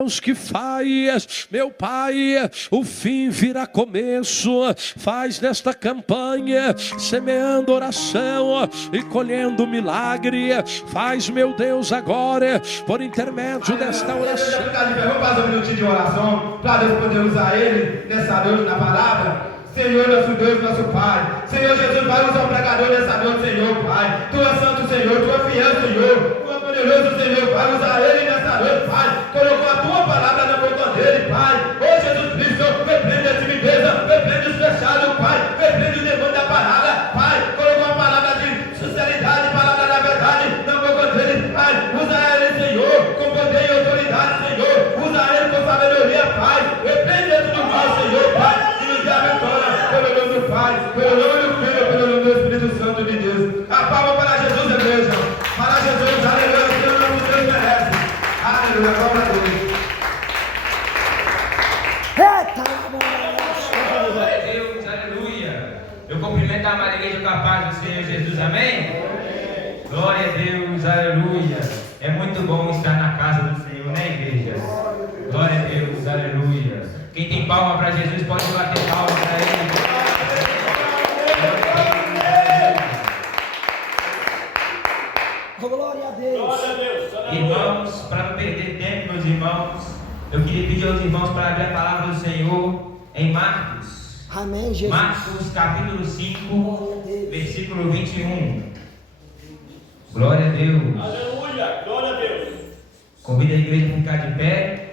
Deus que faz, meu Pai, o fim virá começo. Faz nesta campanha, semeando oração e colhendo milagre. Faz, meu Deus, agora, por intermédio desta oração. Vamos fazer um minutinho de oração, para Deus poder usar ele nessa noite na palavra. Senhor, nosso Deus, nosso Pai. Senhor Jesus, vai usar o pregador nessa noite, Senhor, Pai. Tu és santo, Senhor, tu és fiel, Senhor. Tu és poderoso, Senhor, vai usar ele nessa noite, Pai. Colocou a tua palavra na boca dele, Pai. Ô Jesus Cristo, repreende a timideza, repreende os fechados, Pai. Repreende o demônio da palavra, Pai. Colocou a palavra de sinceridade, palavra da verdade na boca dele, Pai. Usa ele, Senhor, com poder e autoridade, Senhor. Usa ele com sabedoria, Pai. Repreende tudo mal, Senhor, Pai. Pelo nome do Pai, pelo nome do Filho, pelo nome do Espírito Santo de Deus. A palma para Jesus, igreja. Para Jesus, aleluia, que o nome de Deus merece. Aleluia, glória a Deus. Glória a Deus, aleluia. Eu cumprimento a amada igreja com a paz do Senhor Jesus, amém? Glória a Deus, aleluia. É muito bom estar na casa do Senhor, né, igreja? Glória a Deus, aleluia. Quem tem palma para Jesus pode bater palma para ele. Glória a Deus. Irmãos, para não perder tempo, meus irmãos, eu queria pedir aos irmãos para abrir a palavra do Senhor em Marcos. Amém, Jesus. Marcos capítulo 5, versículo 21. Glória a Deus. Aleluia, glória a Deus. Convido a igreja a ficar de pé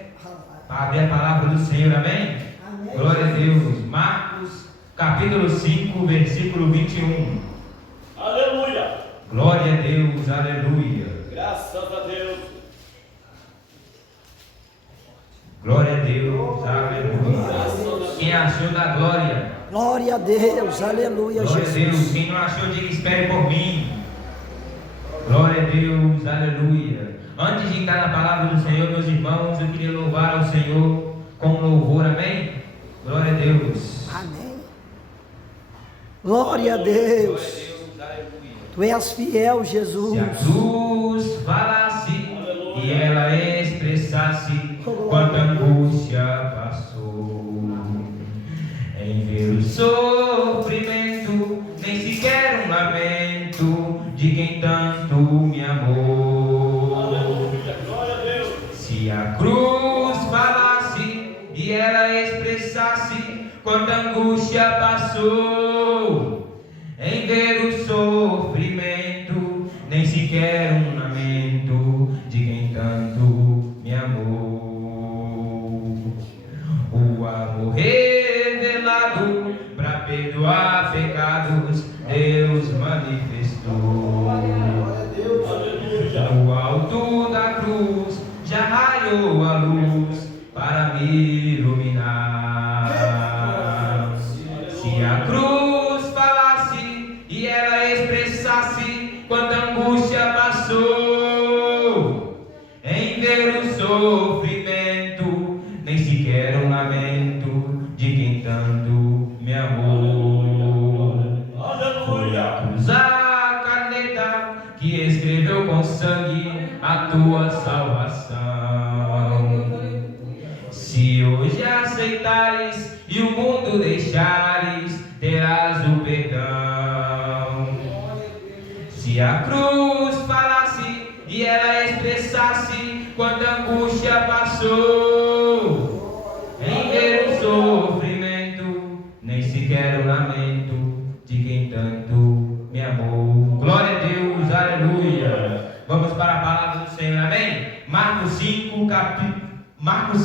para abrir a palavra do Senhor, amém? Amém. Glória a Deus. Marcos capítulo 5, versículo 21. Aleluia. Glória a Deus, aleluia. Graças a Deus. Glória a Deus, aleluia. Quem achou da glória? Glória a Deus, aleluia, Glória a Deus. Jesus. Quem não achou, diga espere por mim. Glória a Deus, aleluia. Antes de entrar na palavra do Senhor, meus irmãos, eu queria louvar ao Senhor com louvor, amém? Glória a Deus. Amém. Glória a Deus. Tu és fiel, Jesus. Se a cruz falasse e ela expressasse quanta angústia passou, em ver o sofrimento, nem sequer um lamento de quem tanto me amou. Se a cruz falasse e ela expressasse quanta angústia passou, em ver o sofrimento, nem sequer um lamento de quem tanto me amou. O amor revelado para perdoar pecados, Deus manifestou. No alto da cruz já raiou a luz para me iluminar. Se a cruz falasse e ela expressasse quanta angústia passou, em ver o sofrimento, nem sequer um lamento de quem tanto me amou. Foi a cruz a caneta que escreveu com sangue a tua salvação. Se hoje aceitares e o mundo deixares, terás o perdão. Se a cruz falasse e ela expressasse quanta angústia passou, em ver o sofrimento, nem sequer o lamento de quem tanto me amou. Glória a Deus, aleluia. Vamos para a palavra do Senhor, amém? Marcos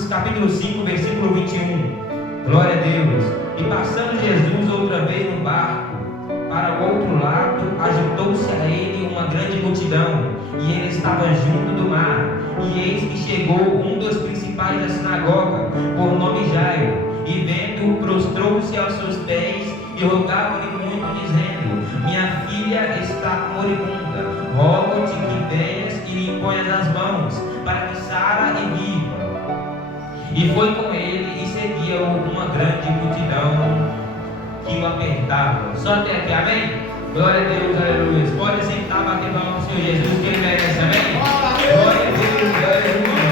capítulo 5, versículo 21. Glória a Deus. E passando Jesus outra vez no barco para o outro lado, agitou-se a ele uma grande multidão, e ele estava junto do mar. E eis que chegou um dos principais da sinagoga, por nome Jairo, e vendo, prostrou-se aos seus pés e rogava-lhe muito, dizendo: minha filha está moribunda, rogo-te que venhas e lhe imponhas as mãos, para que sara e viva. E foi com ele e seguia-o uma grande multidão que o apertava. Só até aqui, amém? Glória a Deus, aleluia. Pode sentar, bater palma para o Senhor Jesus, que ele merece, amém? Glória a Deus, aleluia.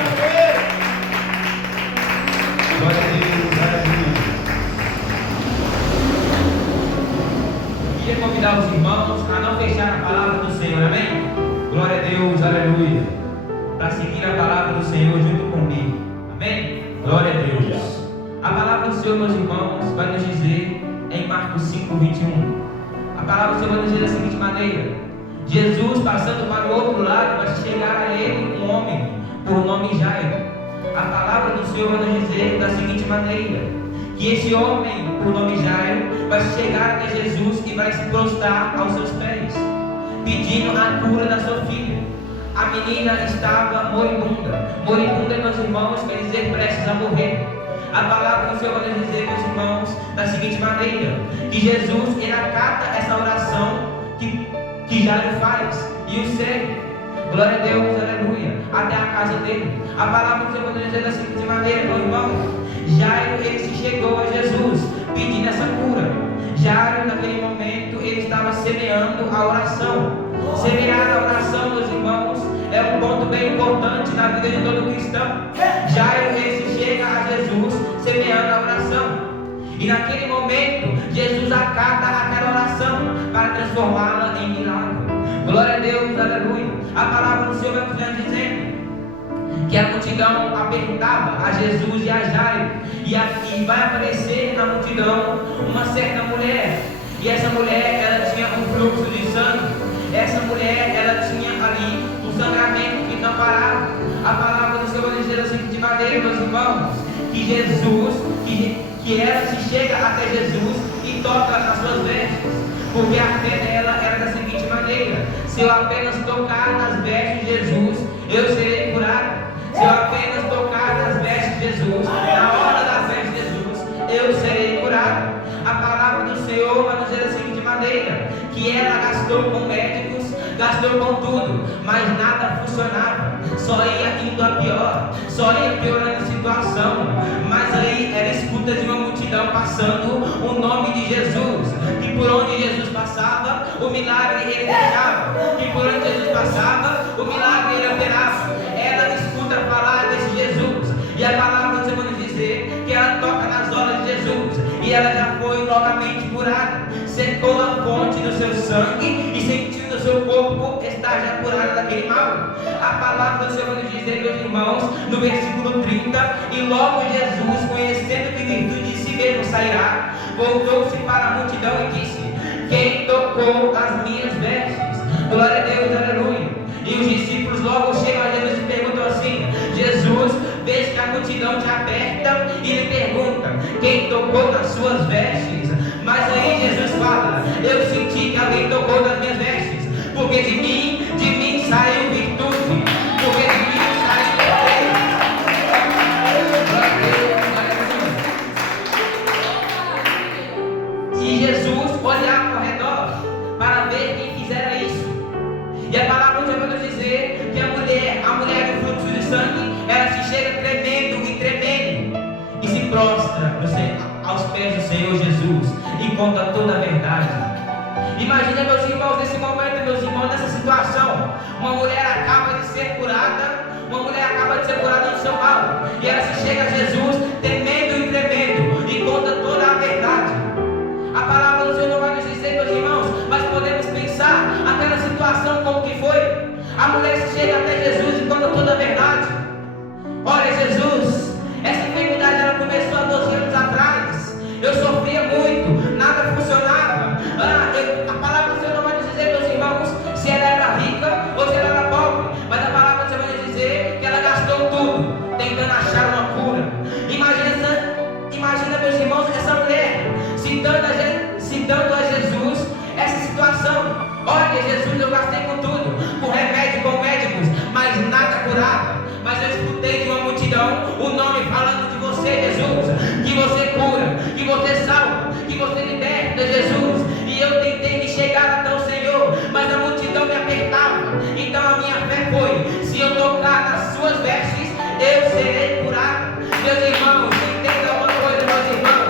Glória a Deus. A palavra do Senhor, meus irmãos, vai nos dizer em Marcos 5:21. A palavra do Senhor vai nos dizer da seguinte maneira: Jesus, passando para o outro lado, vai chegar a ele um homem por nome Jairo. A palavra do Senhor vai nos dizer da seguinte maneira: que esse homem por nome Jairo vai chegar até Jesus e vai se prostrar aos seus pés, pedindo a cura da sua filha. A menina estava moribunda. Moribunda, meus irmãos, quer dizer prestes a morrer. A palavra do Senhor vai nos dizer, meus irmãos, da seguinte maneira: que Jesus, ele acata essa oração que Jairo faz e o segue. Glória a Deus, aleluia, até a casa dele. A palavra do Senhor vai nos dizer da seguinte maneira, meu irmão: Jairo, ele se chegou a Jesus pedindo essa cura. Jairo, naquele momento, ele estava semeando a oração. Semear a oração, meus irmãos, é um ponto bem importante na vida de todo cristão. Jairo, ele se chega a Jesus semeando a oração. E naquele momento, Jesus acata aquela oração para transformá-la em milagre. Glória a Deus, aleluia. A palavra do Senhor vai nos dizendo que a multidão apertava a Jesus e a Jairo, e vai aparecer na multidão uma certa mulher, e essa mulher, ela tinha um fluxo de sangue. Essa mulher, ela tinha ali um sangramento que não parava. A palavra do Senhor vai dizer da seguinte maneira, meus irmãos, que Jesus, que ela se chega até Jesus e toca nas suas vestes, porque a fé dela era da seguinte maneira: se eu apenas tocar nas vestes de Jesus, eu serei curado. Se eu apenas tocar nas vestes de Jesus, na hora das vestes de Jesus, eu serei curado. A palavra do Senhor vai nos dizer da seguinte maneira: que ela gastou com médicos, gastou com tudo, mas nada funcionava, só ia indo a pior, só ia piorando a situação. Mas aí ela escuta de uma multidão passando o nome de Jesus, que por onde Jesus passava, o milagre ele deixava, que por onde Jesus passava, o milagre ele operava. Ela escuta falar desse Jesus, e a palavra do Senhor vai nos dizer que ela toca nas obras de Jesus, e ela já foi novamente curada, secou a fonte do seu sangue e sentiu no seu corpo estar já curada daquele mal. A palavra do Senhor vai nos dizer, meus irmãos, no versículo 30, e logo Jesus, conhecendo que virtude de si mesmo sairá, voltou-se para a multidão e disse: quem tocou as minhas vestes? Glória a Deus, aleluia. E os discípulos logo chegam a Jesus e perguntam assim: Jesus, vês que a multidão te aperta e lhe pergunta: quem tocou nas suas vestes? Mas aí Jesus fala: eu senti que alguém tocou nas minhas vestes, porque de mim saiu virtude, porque de mim saiu poder. E Jesus olhava ao redor para ver quem fizera isso. E a palavra do Senhor vai nos dizer que a mulher do fluxo de sangue, ela se chega tremendo e se prostra aos pés do Senhor Jesus e conta toda a verdade. Imagina, meus irmãos, nesse momento, meus irmãos, nessa situação, uma mulher acaba de ser curada, do seu mal, e ela se chega a Jesus temendo e tremendo e conta toda a verdade. A palavra do Senhor não vai nos dizer, meus irmãos, mas podemos pensar aquela situação como que foi. A mulher se chega até Jesus e conta toda a verdade. Olha, Jesus, essa enfermidade ela começou há 12 anos atrás. Eu sofria muito, nada funcionava. A palavra do Senhor não vai nos dizer, meus irmãos, se ela era rica ou se ela era pobre, mas a palavra do Senhor vai nos dizer que ela gastou tudo tentando achar uma cura. Imagina, meus irmãos, essa mulher citando a Jesus essa situação. Olha, Jesus, eu gastei com tudo, com remédio, com médicos, mas nada curava. Mas eu escutei de uma multidão o nome falando de você, Jesus, que você cura, que você salva, que você liberta, Jesus. E eu tentei me chegar até o Senhor, mas a multidão me apertava. Então a minha fé foi: se eu tocar nas suas vestes, eu serei curado. Meus irmãos, entenda uma coisa, meus irmãos.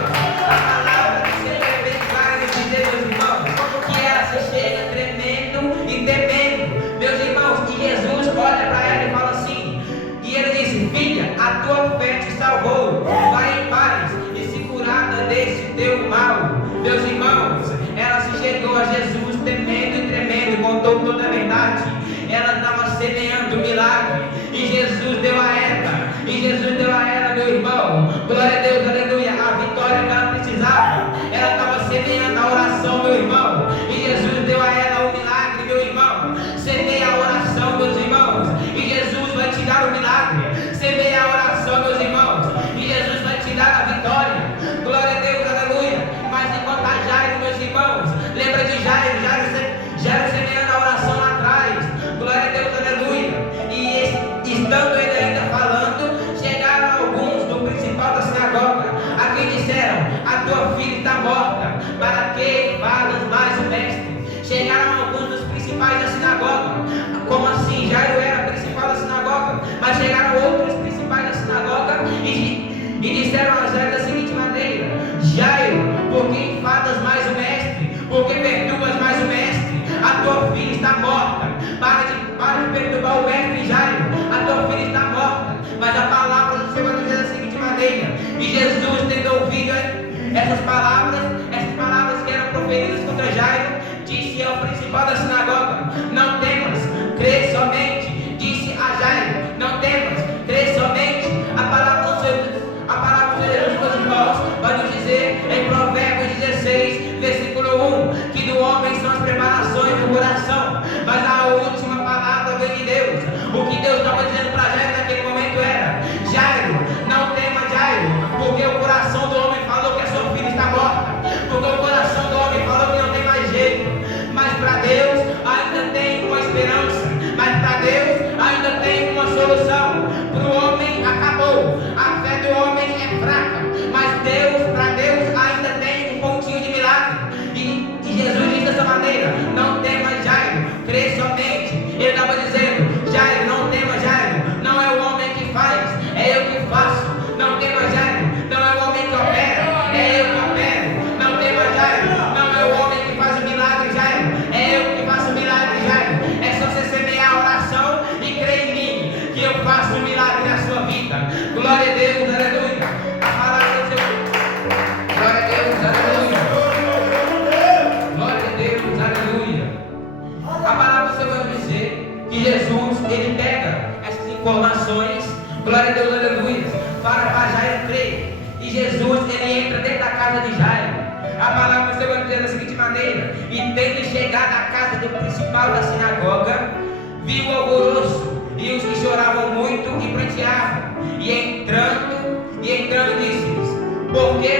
A palavra do Senhor é bem clara em dizer, meus irmãos, que ela se chega tremendo e temendo. Meus irmãos, e Jesus olha para ela e fala assim, e ele disse: filha, a tua fé te salvou, vai em paz e se curada deste Glória a Deus, aleluia. A vitória que ela precisava, ela estava semeando a oração, meu irmão. E Jesus deu a ela o milagre, meu irmão. Semeia a oração, meus irmãos. E Jesus vai te dar o milagre. Semeia a oração, meus irmãos. E Jesus vai te dar a vitória. Glória a Deus, aleluia. Mas enquanto a Jairo, meus irmãos, lembra de Jairo semeando a oração lá atrás. Glória a Deus, aleluia. E estando ele ainda falando, chegaram alguns do principal da sinagoga, a quem disseram: a tua filha está morta, para que falas mais o mestre? Chegaram alguns dos principais da sinagoga. Como assim? Jairo era principal da sinagoga, mas chegaram outros principais da sinagoga e disseram a Jairo da seguinte maneira: Jairo, por que enfadas mais o mestre? Por que perturbas mais o mestre? A tua filha está morta. Para de perturbar o mestre, Jairo. A tua filha está morta. Mas a palavra do Senhor nos diz da seguinte maneira: e Jesus, tendo ouvido essas palavras que eram proferidas contra Jairo, disse ao principal da sinagoga: não temas, crê somente. Disse a Jairo: não temas, crê somente. A palavra do Senhor Jesus, meus irmãos, vai nos dizer em Provérbios 16, versículo 1, que do homem são as preparações do coração, mas a última palavra vem de Deus. O que Deus estava dizendo para Jairo naquele momento era: Jairo, não tema, Jairo, porque o coração do homem falou que a sua filha está morta, porque o coração do homem falou que não tem mais jeito, mas para Deus ainda tem uma esperança, mas para Deus ainda tem uma solução. Para o homem acabou, a fé do homem é fraca, mas para Deus ainda tem um pontinho de milagre. E Jesus disse dessa maneira: não tema, Jairo, crê somente. Ele estava dizendo: Jairo, não tema, Jairo, não é o homem que faz, é eu que faço. Não tema, Jairo, não é o homem que opera, é eu que opero. Não tema, Jairo, não é o homem que faz o milagre, Jairo, é eu que faço o milagre, Jairo. É só você semear a oração e crer em mim, que eu faço o milagre na sua vida. Glória a Deus, aleluia. A palavra do Senhor. Glória a Deus, aleluia. Glória a Deus, aleluia. A palavra do Senhor vai dizer que Jesus, ele pega essas informações, glória a Deus, aleluia, para Jairo crer. E Jesus, ele entra dentro da casa de Jairo. A palavra do Senhor vai dizer da seguinte maneira: e tendo chegado à casa do principal da sinagoga, viu o alvoroço e os que choravam muito e pranteavam. E entrando disse-lhes: por que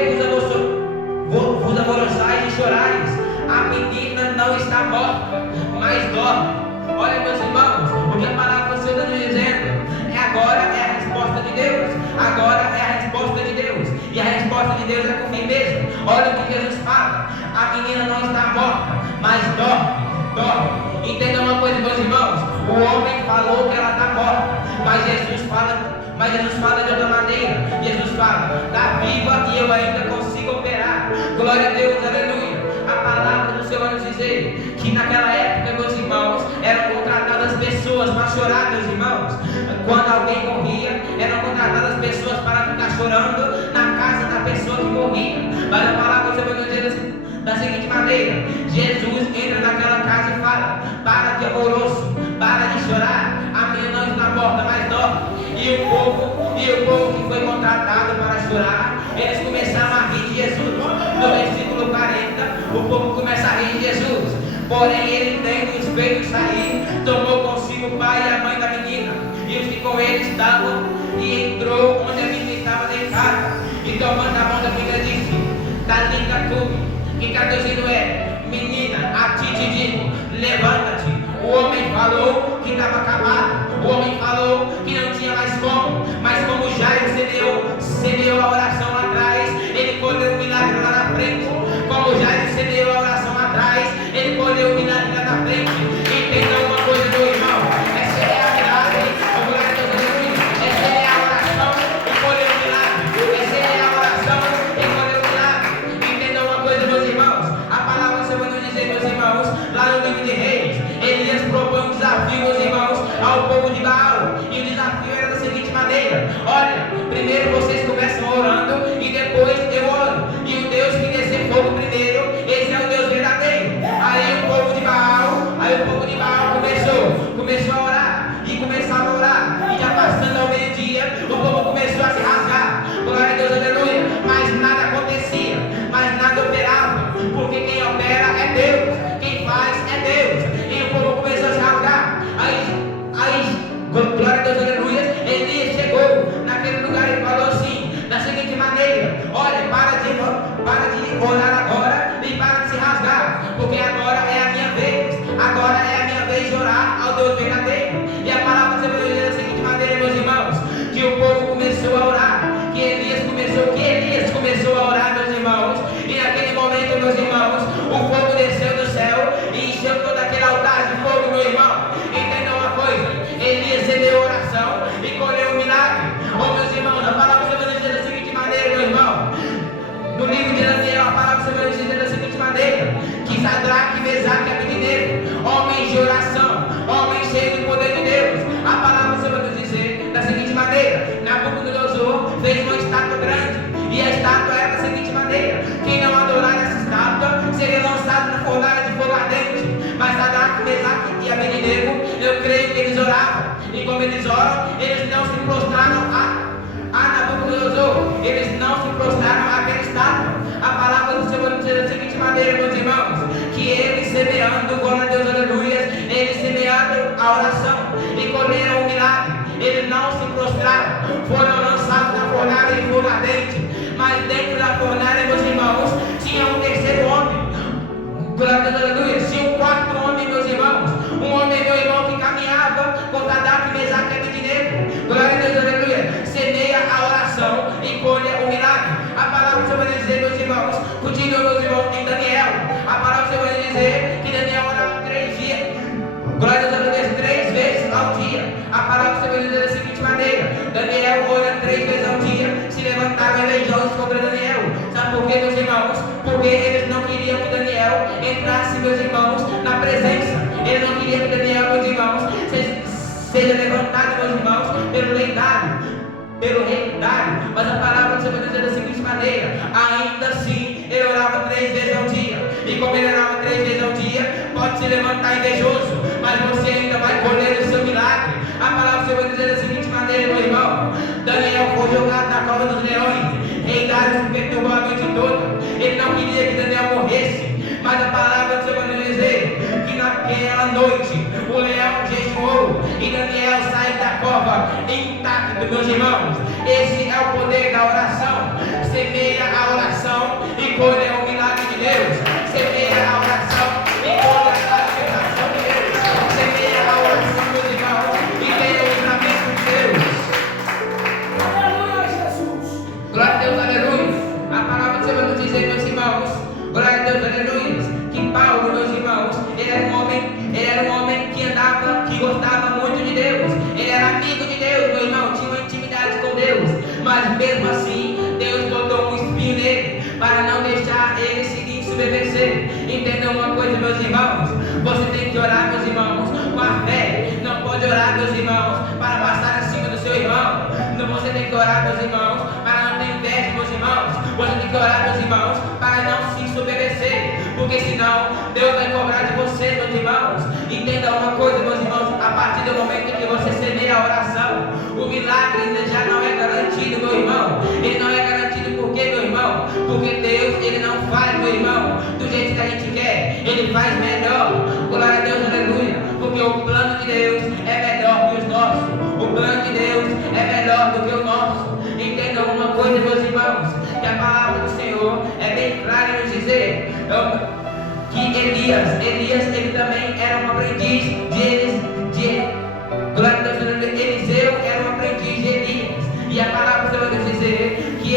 vos alvoroçais e chorais? A menina não está morta, mas dorme. Olha, meus irmãos, o que a palavra do Senhor está nos dizendo agora é a resposta de Deus. Agora é a resposta de Deus. E a resposta de Deus é com firmeza. Olha o que Jesus fala: a menina não está morta, mas dorme. Entenda uma coisa, meus irmãos: o homem falou que ela está morta, mas Jesus fala de outra maneira. Jesus fala: está viva e eu ainda consigo operar. Glória a Deus, aleluia. A palavra do Senhor vai nos dizer que naquela época, meus irmãos, eram contratadas pessoas para chorar, meus irmãos. Quando alguém morria, eram contratadas pessoas para ficar chorando na casa da pessoa que morria. Mas a palavra do Senhor vai nos dizer da seguinte maneira: Jesus entra naquela casa e fala: para de alvoroço, para de chorar, a menina não está morta, mas dorme. E o povo que foi contratado para chorar, eles começaram a rir de Jesus. No versículo 40, o povo começa a rir de Jesus. Porém, ele, tendo os feitos sair, tomou consigo o pai e a mãe da menina, e os que com ele estavam, e entrou onde a menina estava deitada. E tomando a mão da menina, disse: Talita cumi, que traduzido é: menina, a ti te digo, levanta-te. O homem falou que estava acabado. O homem falou que não tinha mais como. Mas como Jairo semeou a oração lá atrás, ele colheu o milagre lá na frente. Como Jairo semeou a oração lá atrás, ele colheu o milagre lá na frente. Entenda uma coisa, meu irmão: essa é a milagre. Essa é a oração e colheu o milagre. Essa é a oração e colheu o milagre. Entenda uma coisa, meus irmãos: a palavra do Senhor vai nos dizer, meus irmãos, lá no livro de Reis, Elias propõe um desafio, meus irmãos, ao povo de Baal. E E a estátua era da seguinte maneira: quem não adorar essa estátua seria lançado na fornalha de fogo ardente. Mas Sadraque, Mesaque e Abednego, eu creio que eles oravam. E como eles oram, eles não se prostraram a Nabucodonosor. Eles não se prostraram àquela estátua. A palavra do Senhor diz da seguinte maneira, meus irmãos: que eles semeando, glória a Deus, aleluia, eles semearam a oração e colheram o milagre. Eles não se prostraram, foram lançados na fornalha de fogo ardente. Mas dentro da fornalha, meus irmãos, tinha um terceiro homem. Glória a Deus, aleluia. Tinha um quarto homem, meus irmãos. Um homem, meu irmão, que caminhava com Sadraque, Mesaque e Abednego. Glória a Deus, aleluia. Semeia a oração e colhe o milagre. A palavra do Senhor vai dizer, meus irmãos, continua, meus irmãos, em Daniel. A palavra do Senhor vai dizer que Daniel orava 3 dias. Glória a Deus, aleluia, 3 vezes ao dia. A palavra do Senhor vai dizer da seguinte maneira: Daniel ora 3 vezes ao dia. Se levantaram legiões contra Daniel. Sabe por quê, meus irmãos? Porque eles não queriam que Daniel entrasse, meus irmãos, na presença. Eles não queriam que Daniel, meus irmãos, seja levantado, meus irmãos, pelo lendário, pelo rei Dário. Mas a palavra do Senhor vai dizer da seguinte maneira: ainda assim ele orava 3 vezes ao dia. E como ele orava 3 vezes ao dia, pode se levantar invejoso, mas você ainda vai colher o seu milagre. A palavra do Senhor vai dizer da seguinte maneira, meu irmão: Daniel foi jogado na cova dos leões. Rei Dário se perturbou a noite toda. Ele não queria que Daniel morresse, mas a palavra do Senhor vai dizer que naquela noite o leão jejuou e Daniel saiu da cova intacto, meus irmãos. Esse é o poder da oração. Semeia a oração e colhe o milagre de Deus. Semeia a oração e colhe a liberação de Deus. Semeia a oração, meus irmãos, e tenha o livramento de Deus. Aleluia, Jesus. Glória a Deus, aleluia. A palavra do Senhor vai nos dizer, meus irmãos, glória a Deus, aleluia, que Paulo, meus irmãos, ele era um homem que gostava muito de Deus. Ele era amigo de Deus, meu irmão, tinha uma intimidade com Deus. Mas mesmo assim, Deus botou um espinho nele para não deixar ele seguir ensoberbecer. Entendam uma coisa, meus irmãos: você tem que orar, meus irmãos, com a fé. Não pode orar, meus irmãos, para passar acima do seu irmão. Não, você tem que orar, meus irmãos, para não ter inveja, meus irmãos. Você tem que orar, meus irmãos, para não se ensoberbecer, porque senão Deus vai cobrar de você, meus irmãos. Entenda uma coisa, meus irmãos: a partir do momento em que você semeia a oração, o milagre ainda já não é garantido, meu irmão. Ele não é garantido por quê, meu irmão? Porque Deus, ele não faz, meu irmão, do jeito que a gente quer. Ele faz melhor. Glória a Deus, aleluia. Porque o plano de Deus é melhor que os nossos. O plano de Deus é melhor do que o nosso. Entendam uma coisa, meus irmãos, que a palavra do Senhor é bem clara em nos dizer que Elias, ele também era um aprendiz glória a Deus, Eliseu era um aprendiz de Elias. E a palavra do Senhor vai nos dizer que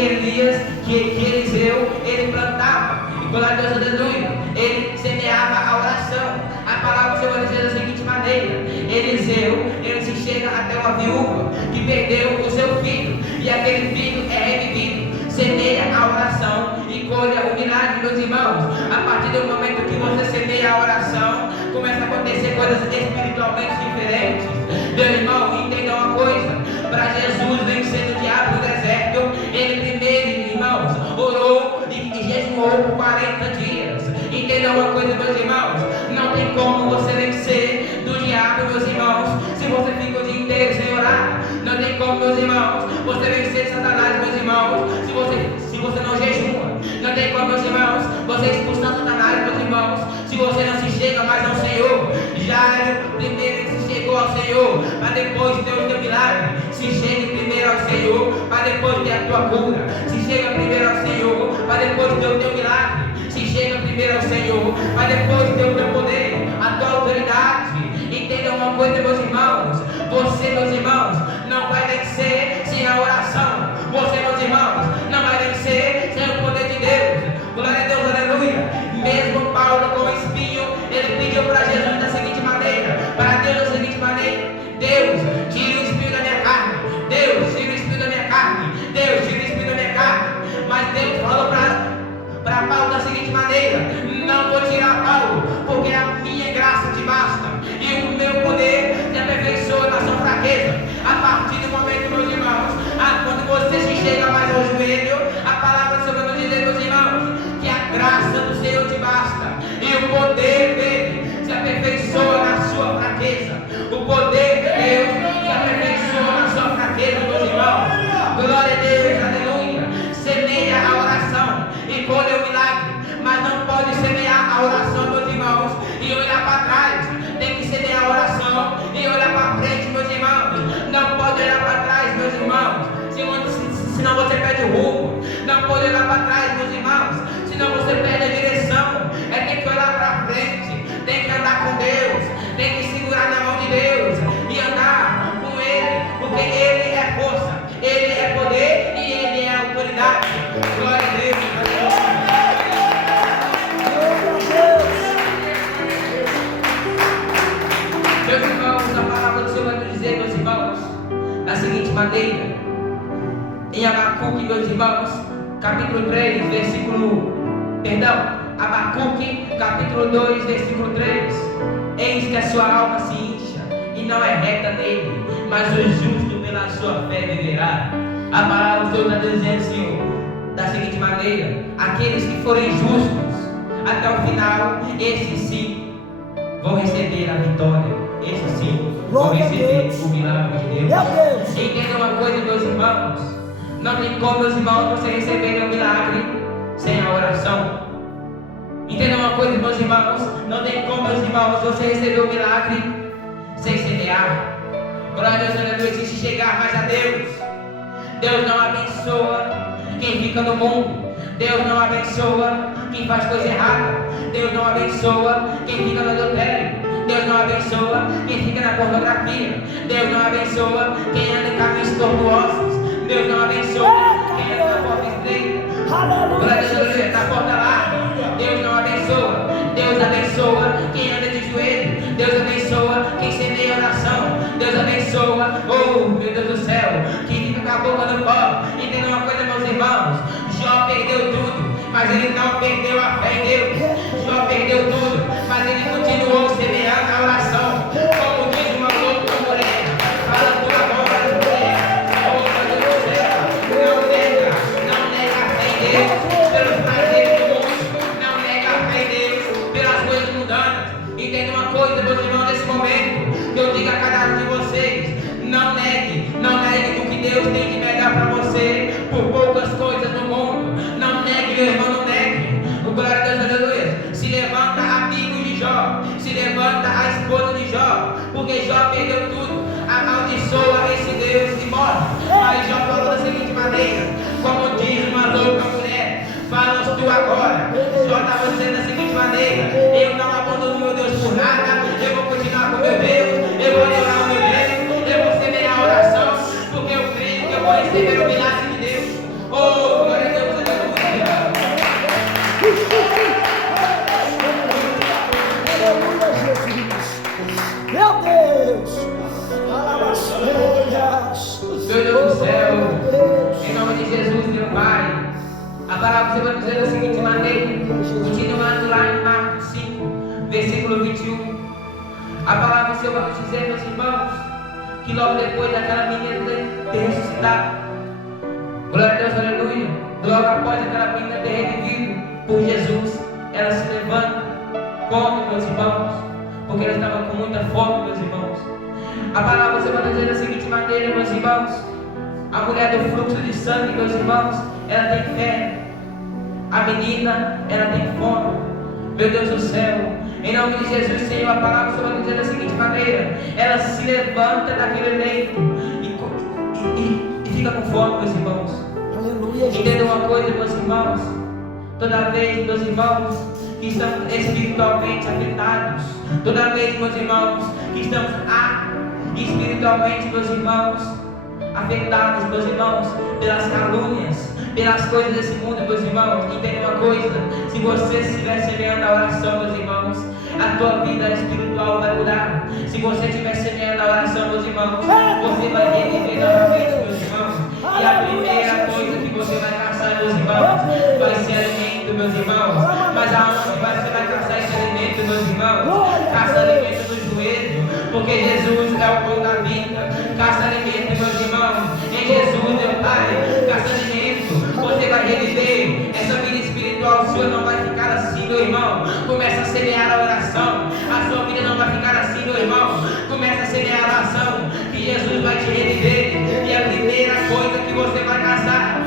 Eliseu, ele plantava. E glória a Deus, aleluia, ele semeava a oração. A palavra do Senhor vai dizer da seguinte maneira: Eliseu, ele se chega até uma viúva que perdeu o seu filho, e aquele filho é revivido. Semeia a oração e colha o milagre, meus irmãos. A partir do momento que você semeia a oração, começa a acontecer coisas espiritualmente diferentes. Meu irmão, entenda uma coisa: para Jesus vencer o diabo no deserto, ele primeiro, irmãos, orou e jejuou por 40 dias. Entenda uma coisa, meus irmãos: não tem como você vencer do diabo, meus irmãos, se você fica o dia inteiro sem orar. Não tem como, meus irmãos, você vencer Satanás, meus irmãos, se você não jejua. Não tem como, meus irmãos, você expulsar Satanás, meus irmãos, se você não se chega mais ao Senhor. Jairo primeiro se chegou ao Senhor, para depois ter o teu milagre. Se chegue primeiro ao Senhor, para depois ter a tua cura. Se chega primeiro ao Senhor, para depois ter o teu milagre. Se chega primeiro ao Senhor, para depois ter o teu poder, a tua autoridade. Entenda uma coisa, meus irmãos: você, meus irmãos, não vai vencer sem a oração. Você, meus irmãos, não vai vencer sem o poder de Deus. Glória a Deus, aleluia. Mesmo Paulo com o espinho, ele pediu para Jesus da seguinte maneira, para Deus da seguinte maneira: Deus, tire o espinho da minha carne. Deus, tire o espinho da minha carne. Deus, tire o espinho da minha carne. Mas Deus falou para Paulo da seguinte maneira: não vou tirar Paulo, porque a minha graça te basta, e o meu poder te aperfeiçoa não pode olhar para trás, meus irmãos, senão você perde a direção. Tem que olhar para frente, tem que andar com Deus, tem que segurar na mão de Deus e andar com Ele, porque Ele é força, Ele é poder e Ele é autoridade. Glória a Deus. Meus irmãos, a palavra do Senhor vai nos dizer, meus irmãos, da seguinte maneira, em Abacuque, meus irmãos, capítulo 3, Abacuque, capítulo 2, versículo 3. Eis que a sua alma se incha e não é reta nele, mas o justo pela sua fé viverá. A palavra do Senhor está dizendo, Senhor, da seguinte maneira: aqueles que forem justos até o final, esses sim vão receber a vitória, esses sim vão receber o milagre de Deus. Entenda uma coisa, meus irmãos, não tem como, meus irmãos, você receber o milagre sem a oração. Entenda uma coisa, meus irmãos, não tem como, meus irmãos, você receber o milagre sem semear. Glória a Deus, aleluia, sem chegar mais a Deus. Deus não abençoa quem fica no mundo. Deus não abençoa quem faz coisa errada. Deus não abençoa quem fica no adultério. Deus não abençoa quem fica na pornografia. Deus não abençoa quem anda em caminhos tortuosos. Deus não abençoa quem anda na porta estreita. Glória a Deus, aleluia, na porta larga. Deus não abençoa. Deus abençoa quem anda de joelho. Deus abençoa quem semeia oração. Deus abençoa, oh meu Deus do céu, quem fica com a boca no pó. Entenda uma coisa, meus irmãos, Jó perdeu tudo, mas ele não perdeu a fé em Deus. Jó perdeu tudo, mas ele continuou semeando a oração. Como diz uma louca mulher, fala tua mão para as mulheres. Oh meu Deus do céu, não nega a fé em Deus pelos prazeres do mundo. Não nega a fé em Deus pelas coisas mundanas. Entenda uma coisa, meus irmãos, nesse momento, que eu digo a cada um de vocês: não negue o que Deus tem que negar para você por poucas coisas no mundo. Não negue, meu irmão, não negue. O glória a Deus, aleluia. Se levanta amigos de Jó, se levanta a esposa de Jó, porque Jó perdeu tudo. Amaldiçoa esse Deus e morre. Mas Jó falou da seguinte maneira, como diz uma louca mulher: falas tu agora. Jó estava dizendo da seguinte maneira: eu não abandono meu Deus por nada, eu vou continuar com meu Deus, eu vou orar o meu Deus, eu vou semear a oração, porque eu creio que eu vou receber o milagre de Deus. Oh, glória a Deus, aleluia. Aleluia, Jesus. Meu Deus. Meu Deus do céu, em nome de Jesus, meu Pai, a palavra do Senhor vai dizer da seguinte maneira, continuando lá em Marcos 5, versículo 21. A palavra do Senhor vai nos dizer, meus irmãos, que logo depois daquela menina ter ressuscitado, glória a Deus, aleluia, logo após aquela menina ter revivido por Jesus, ela se levanta, come, meus irmãos, porque ela estava com muita fome, meus irmãos. A palavra do Senhor vai dizer da seguinte maneira, meus irmãos: a mulher do fluxo de sangue, meus irmãos, ela tem fé. A menina, ela tem fome. Meu Deus do céu, em nome de Jesus, Senhor, a palavra do Senhor vai dizer da seguinte maneira: ela se levanta daquele leito e fica com fome, meus irmãos. Aleluia. Entenda uma coisa, meus irmãos: toda vez, meus irmãos, que estamos espiritualmente afetados, toda vez, meus irmãos, que estamos espiritualmente, meus irmãos, afetados, meus irmãos, pelas calúnias, pelas coisas desse mundo, meus irmãos, entenda uma coisa: se você estiver semeando a oração, meus irmãos, a tua vida espiritual vai mudar. Se você estiver semeando a oração, meus irmãos, você vai reviver novamente, meus irmãos. E a primeira coisa que você vai caçar, meus irmãos, vai ser alimento, meus irmãos. Mas aonde você vai caçar esse alimento, meus irmãos? Caça alimento no joelho, porque Jesus é o pão da vida. Caça alimento, meus irmãos, em Jesus, meu Pai. Caça alimento, você vai reviver essa vida espiritual. O Senhor não vai ficar assim, meu irmão. Começa a semear a oração. A sua vida não vai ficar assim, meu irmão. Começa a semear a oração, que Jesus vai te reviver. E a primeira coisa que você vai caçar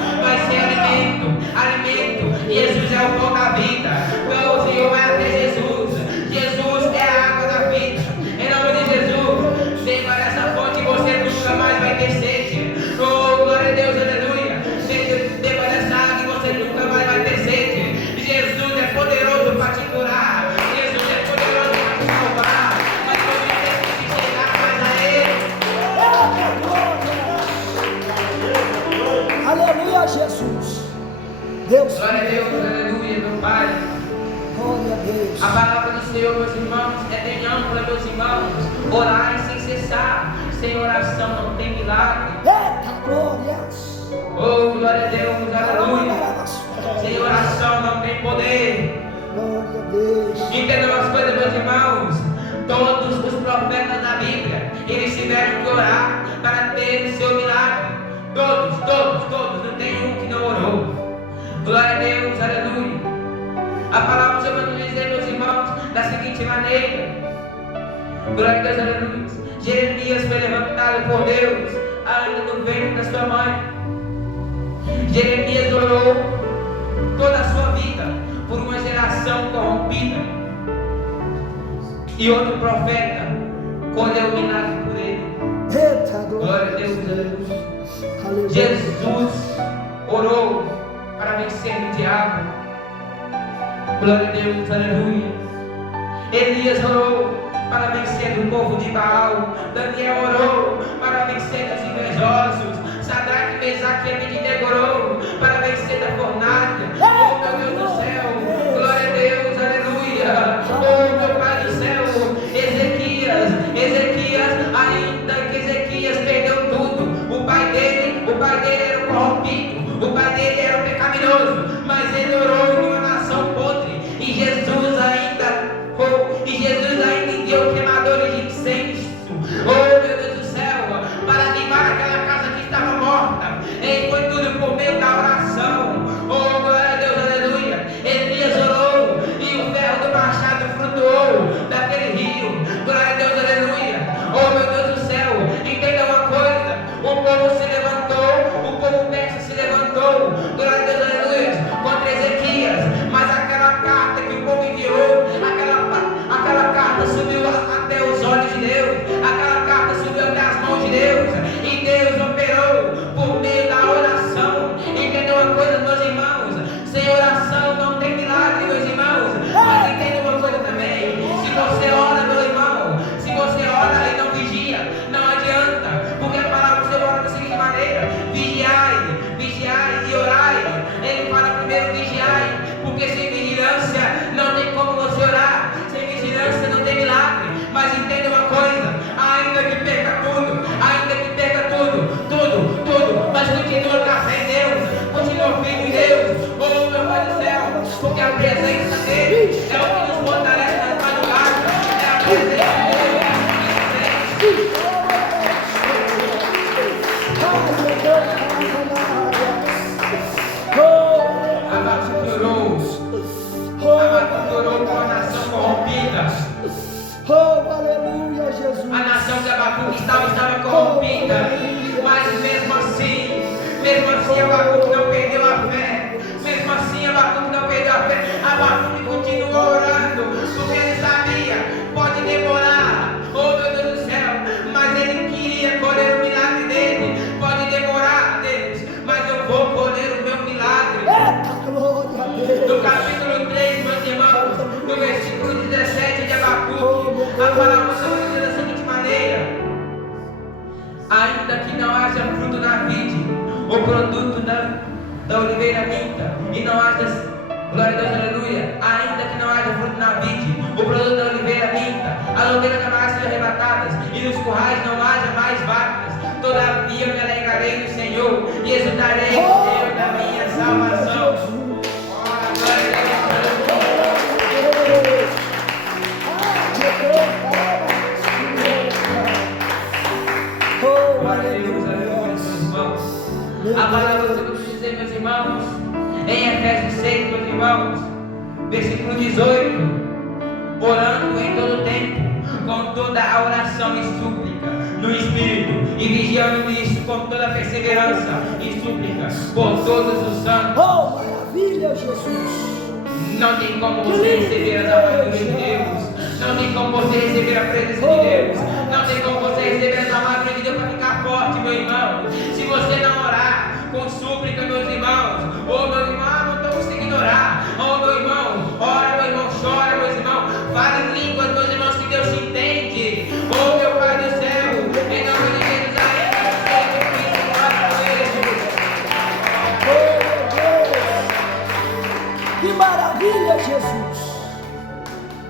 Deus Glória a Deus, aleluia, meu Pai. Glória a Deus. A palavra do Senhor, meus irmãos, é bem ampla, meus irmãos. Orai sem cessar. Sem oração não tem milagre. Eita, glórias. Oh, glória a Deus, aleluia. Sem oração não tem poder. Glória a Deus. Entendam as coisas, meus irmãos. Todos os profetas da Bíblia, eles tiveram que orar para ter o seu milagre. Todos. Não tem um que não orou. Glória a Deus, aleluia. A palavra do Senhor vai nos dizer, meus irmãos, da seguinte maneira. Glória a Deus, aleluia. Jeremias foi levantado por Deus ainda no ventre da sua mãe. Jeremias orou toda a sua vida por uma geração corrompida. E outro profeta colheu o milagre por ele. Eita, Glória a Deus, aleluia. Aleluia. Jesus orou para vencer o diabo. Glória a Deus, aleluia. Elias orou para vencer o povo de Baal. Daniel orou para vencer os invejosos. Sadraque, Mesaque e Abednego orou para vencer da fornalha. Oh, meu Deus do céu, glória a Deus, aleluia. Oh, meu Pai do céu, Ezequias, ainda que Ezequias perdeu tudo, o pai dele era o corrompido, o pai dele era o pecaminoso, mas ele orou em uma nação podre, e Jesus ainda enviou queimadores de incenso. Oh, meu Deus do céu, para animar aquela casa que estava morta. E foi tudo por meio da oração. Oh, glória a Deus, aleluia. Elias orou e o ferro do machado flutuou daquele rio. Glória a Deus, aleluia. Oh, meu Deus do céu, entenda uma coisa: o povo se levantou, o povo persa se levantou. Glória a Deus, aleluia, contra Ezequias. Mas aquela carta que o povo enviou, aquela carta subiu até os olhos de Deus, aquela carta subiu até as mãos de Deus, e Deus operou por meio da oração. Entendeu uma coisa, meus irmãos? Sem oração não tem milagre, meus irmãos. Mas entenda uma coisa também: se você ora, meu irmão, se você ora e não vigia, não adianta, porque a palavra do Senhor ora da seguinte maneira: vigiai e orai. Ele fala primeiro vigiai, porque sem vigilância não tem como você orar. Sem vigilância não tem milagre. Mas entenda uma coisa: ainda que perca tudo, mas continua com a fé em Deus, continua firme em Deus. Oh, meu Pai do céu, porque a presença dele é o que nos fortalece nas madrugadas, é a presença dele. Abacuque orou com a nação corrompida. Oh, aleluia, Jesus. A nação de Abacuque estava corrompida, mas mesmo assim Abacuque não perdeu a fé. Mesmo assim Abacuque não perdeu a fé. Abacuque continuou orando, porque ele sabia: pode demorar, oh meu Deus do céu, mas ele queria colher o milagre dele. Pode demorar, Deus, mas eu vou colher o meu milagre. Eita, glória a Deus. No capítulo 3, meus irmãos, no versículo 17 de Abacuque, a palavra do Senhor diz da seguinte maneira: ainda que não haja fruto na vide, o produto da oliveira minta, e não haja, glória a Deus, aleluia, ainda que não haja fruto na vide, o produto da oliveira minta, as ovelhas jamais sejam arrebatadas, e nos currais não haja mais vacas, todavia me alegrarei no Senhor, e exultarei em Deus da minha salvação. Glória a Deus, aleluia, meus irmãos. A palavra do Senhor nos diz, meus irmãos, em Efésios 6, meus irmãos, versículo 18: orando em todo tempo, com toda a oração e súplica, no Espírito, e vigiando isso com toda a perseverança e súplica, por todos os santos. Oh, maravilha, Jesus. Não tem como você receber as armaduras de Deus. Não tem como você receber a presença de Deus. Não tem como você receber as armaduras de Deus para ficar forte, meu irmão. Se você não orar com súplica, meus irmãos. Oh, meu irmão, não estou conseguindo orar. Oh, meu irmão, ora, meu irmão, chora, meus irmãos. Fale em línguas, meus irmãos, que Deus te entende. Oh, meu Pai do céu, em nome de Jesus, ainda que seja Cristo, glória a Deus. maravilha, Jesus.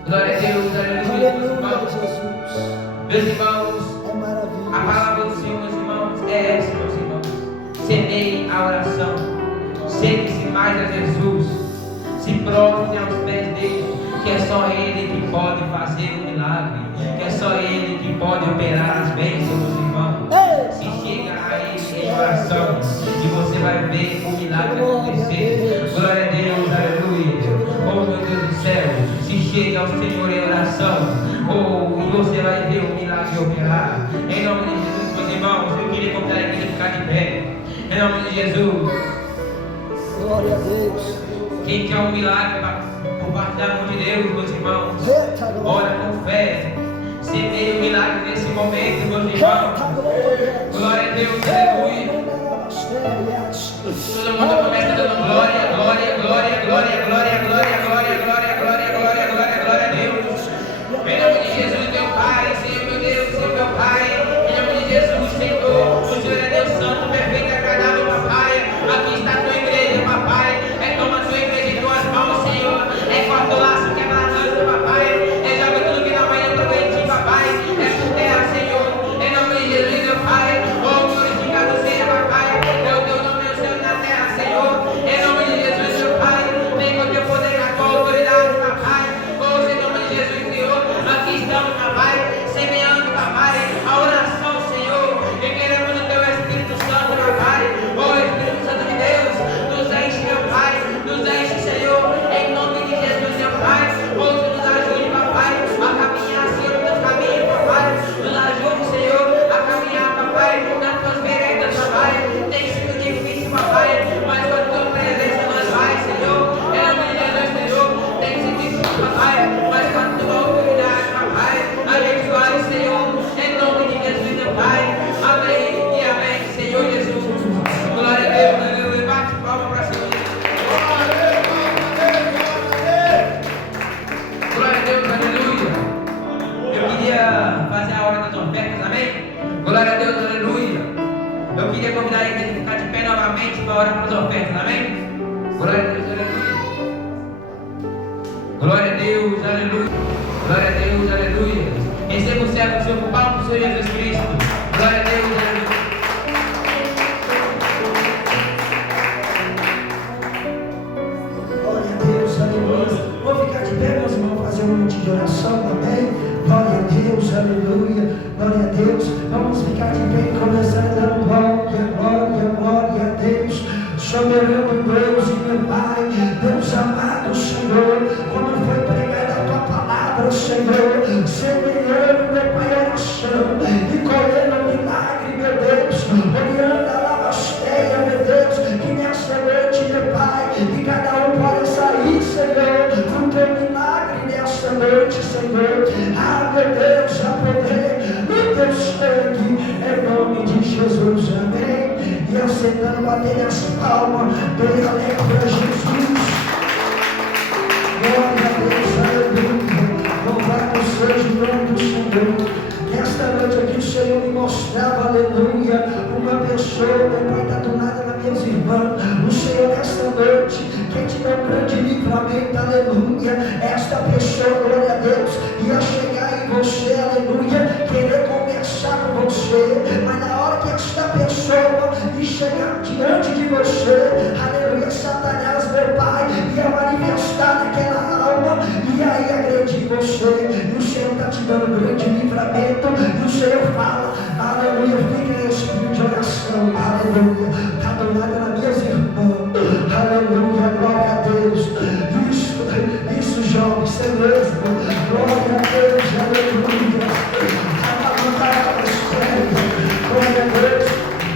Glória a Deus, aleluia. Aleluia, Jesus. Meus irmãos, É maravilha. a palavra do Senhor, meus irmãos, é essa, meus irmãos. Semeie a oração. Chegue-se mais a Jesus. Se prostre aos pés dele, que é só ele que pode fazer um milagre, que é só ele que pode operar as bênçãos, meus irmãos. Se chega a ele em oração, e você vai ver o milagre acontecer. Glória a Deus, aleluia. Oh, meu Deus do céu, se chega ao Senhor em oração, oh, e você vai ver o milagre operar. Em nome de Jesus, meus irmãos, eu queria convidar a igreja a ficar de pé. Em nome de Jesus. Glória a Deus. Quem quer um milagre por parte da mão de Deus, meus irmãos, ora com fé. Semeie o milagre nesse momento, meus irmãos. Glória a Deus, aleluia. Todo mundo começa dando glória, glória, glória, glória, glória, glória, glória, glória, glória, glória, glória, glória a Deus. Em nome de Jesus, meu Pai, Senhor meu Deus, Senhor meu Pai. Em nome de Jesus, Senhor, o Senhor é Deus Santo, perfeito e agradável, papai. Aqui está a tua igreja, papai. Toma a tua igreja em tuas mãos, Senhor. Corta o laço, quebra a lança, papai. Joga tudo que não vai entrar em ti, papai. Por terra, Senhor. Em nome de Jesus, meu Pai. Oh, glorificado seja, papai. É o teu nome no céu e na terra, Senhor. Em nome de Jesus, meu Pai. Vem com o teu poder e a tua autoridade, papai. Oh, em nome de Jesus, Senhor. Aqui estamos, papai. Semeando, papai, a oração, Senhor. E queremos o teu Espírito Santo, papai. Oh, Espírito Santo de Deus. Nos enche, meu Pai. Nos enche, Senhor, em nome de Jesus, meu Pai. Hoje nos ajude, papai, a caminhar, Senhor, nos teus caminhos, papai. Nos ajude, Senhor, a caminhar, papai, nas tuas veredas, papai. Tem sido difícil, papai, mas com a tua presença nós vai, Senhor. Em nome de Jesus, Senhor, tem sido difícil, papai, mas com a tua autoridade, papai, a gente vai, Senhor, em nome de Jesus, meu Pai. Amém e amém, Senhor Jesus. Glória a Deus, aleluia. Bate palma para Senhor. Glória a Deus, aleluia. Eu queria fazer a hora das ofertas, amém? Glória a Deus, aleluia. Eu queria convidar a igreja a ficar de pé novamente para orar para as ofertas, amém? Glória a Deus, aleluia. Glória a Deus, aleluia. Glória a Deus, aleluia. Receba o servo do Senhor com palmas do Senhor Jesus Cristo. Glória a Deus, aleluia. Glória a Deus, aleluia. Vou ficar de pé, meus irmãos, fazer um minuto de oração, amém? Glória a Deus, aleluia. Glória a Deus. Vamos ficar de pé e começar dando glória, glória, glória a Deus. Soberano Deus e meu Pai, Deus amado Senhor, quando foi pregada a tua palavra, Senhor, semeando, meu Pai, oração e colhendo milagre, meu Deus, olhando a lavasteia, meu Deus, que nessa noite, meu Pai, e cada um pode sair, Senhor, com teu milagre nessa noite, Senhor. Ah, meu Deus, a poder no teu sangue, em nome de Jesus, amém. E acendendo, bater as palmas, bem alegre para Jesus. Glória a Deus, aleluia. Louvado seja o nome do Senhor. Nesta noite aqui o Senhor me mostrava, aleluia, uma pessoa, meu Pai, está do nada nas minhas irmãs. O Senhor nesta noite, quem te dá um grande livramento, aleluia. Esta pessoa, glória a Deus, ia chegar em você, aleluia, querer conversar com você, mas na hora que esta pessoa ia chegar diante de você, aleluia, Satanás, meu Pai, ia manifestar naquela alma, e aí agredir você, e o Senhor está te dando um grande livramento, e o Senhor fala, aleluia, fica em espírito de oração, aleluia, está do lado das minhas irmãs, aleluia, glória a Deus, isso jovem, isso é mesmo, glória a Deus, aleluia, glória a Deus,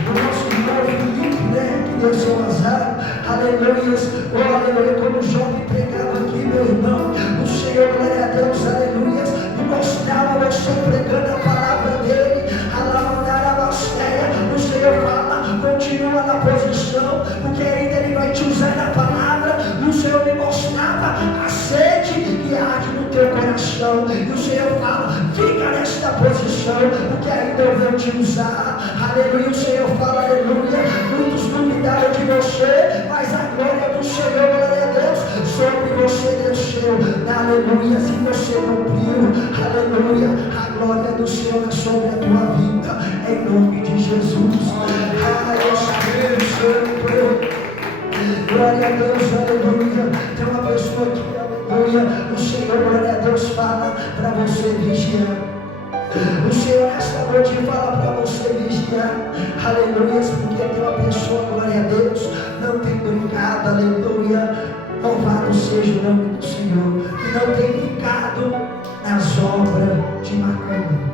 o nosso irmão Felipe, né, que deu seu azar, aleluia, oh, aleluia, quando o jovem pregava aqui, meu irmão, o Senhor, glória a Deus, aleluia, me mostrava você pregando a palavra dele, o Senhor fala, continua na posição, porque ainda ele vai te usar na palavra, e o Senhor me mostrava a sede que arde no teu coração, e o Senhor fala, fica nesta posição, porque ainda eu vou te usar, aleluia, o Senhor fala, aleluia, muitos duvidaram de você, mas a glória do Senhor, glória a Deus, sobre você aleluia, se você cumpriu, aleluia, a glória do Senhor é sobre a tua vida, em nome de Jesus. Espírito Santo, glória a Deus, aleluia. Tem uma pessoa aqui, aleluia, o Senhor, glória a Deus, fala para você vigiar. O Senhor esta noite fala para você vigiar, aleluia, porque tem uma pessoa, glória a Deus, não tem brincado, aleluia, louvado seja o nome do Senhor, que não tem ficado nas obras de macumba.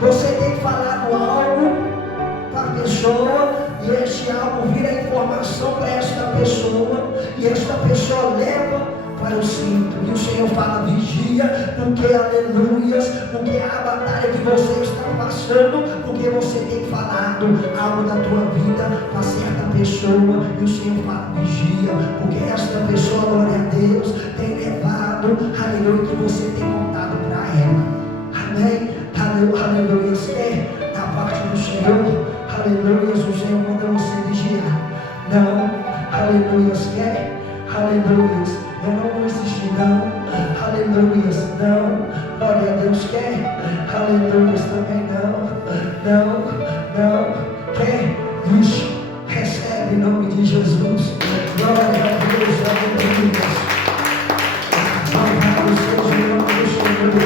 Você tem falado algo para a pessoa, e este algo vira informação para esta pessoa, e esta pessoa leva para o cinto, e o Senhor fala vigia, porque aleluias, porque a batalha que você está passando, porque você tem falado algo da tua vida para certa pessoa, e o Senhor fala vigia, porque esta pessoa, glória a Deus, tem levado, aleluia, que você tem contado para ela, amém, aleluias, da parte do Senhor, aleluias, o Senhor manda você vigiar, não, aleluias, aleluias, eu não vou insistir não, aleluias, não, glória a Deus, aleluias, também não, isso, recebe em nome de Jesus, glória a Deus, aleluias, louvado seja o nome do Senhor,